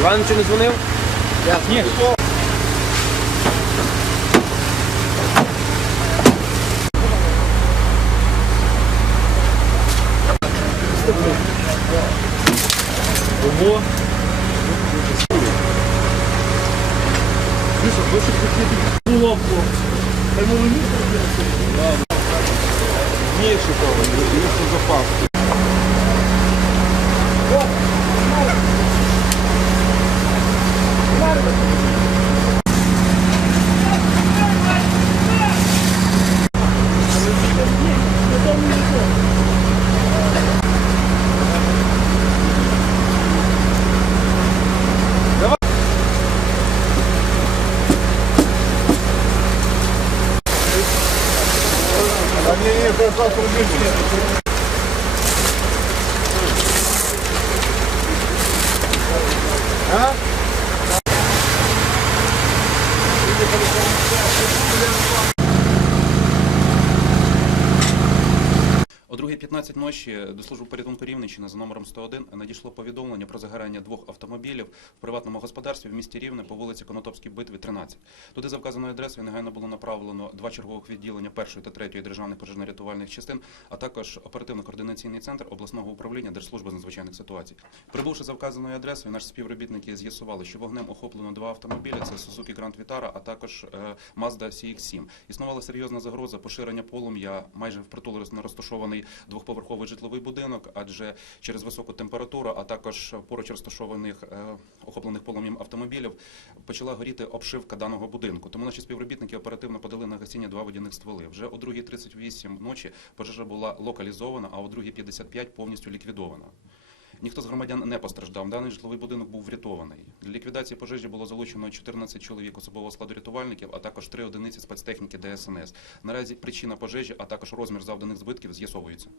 Іван нічого не дзвонив? Ні. Ого. Міша, хочеш хотіти ловку? Хай мови Ні, шуковий, місце запас. О 2.15 ночі до служби порятунку Рівненщини за номером 101 надійшло повідомлення про загорання двох автомобілів в приватному господарстві в місті Рівне по вулиці Конотопській битві 13. Туди за вказаною адресою негайно було направлено два чергових відділення першої та третьої державних пожежно-рятувальних частин, а також оперативно-координаційний центр обласного управління Держслужби з надзвичайних ситуацій. Прибувши за вказаною адресою, наші співробітники з'ясували, що вогнем охоплено два автомобілі: це Suzuki Grand Vitara, а також е, Mazda CX-7. Існувала серйозна загроза поширення полум'я майже впритул розташований двохповерховий житловий будинок, адже через високу температуру, а також поруч розташованих е, охоплених полум'ям автомобілів почала горіти обшивка даного будинку. Тому наші співробітники оперативно подали на гасіння два водяних стволи. Вже о 2.38 ночі пожежа була локалізована, а о 2.55 повністю ліквідована. Ніхто з громадян не постраждав. Даний житловий будинок був врятований. Для ліквідації пожежі було залучено 14 чоловік особового складу рятувальників, а також 3 одиниці спецтехніки ДСНС. Наразі причина пожежі, а також розмір завданих збитків з'ясовуються.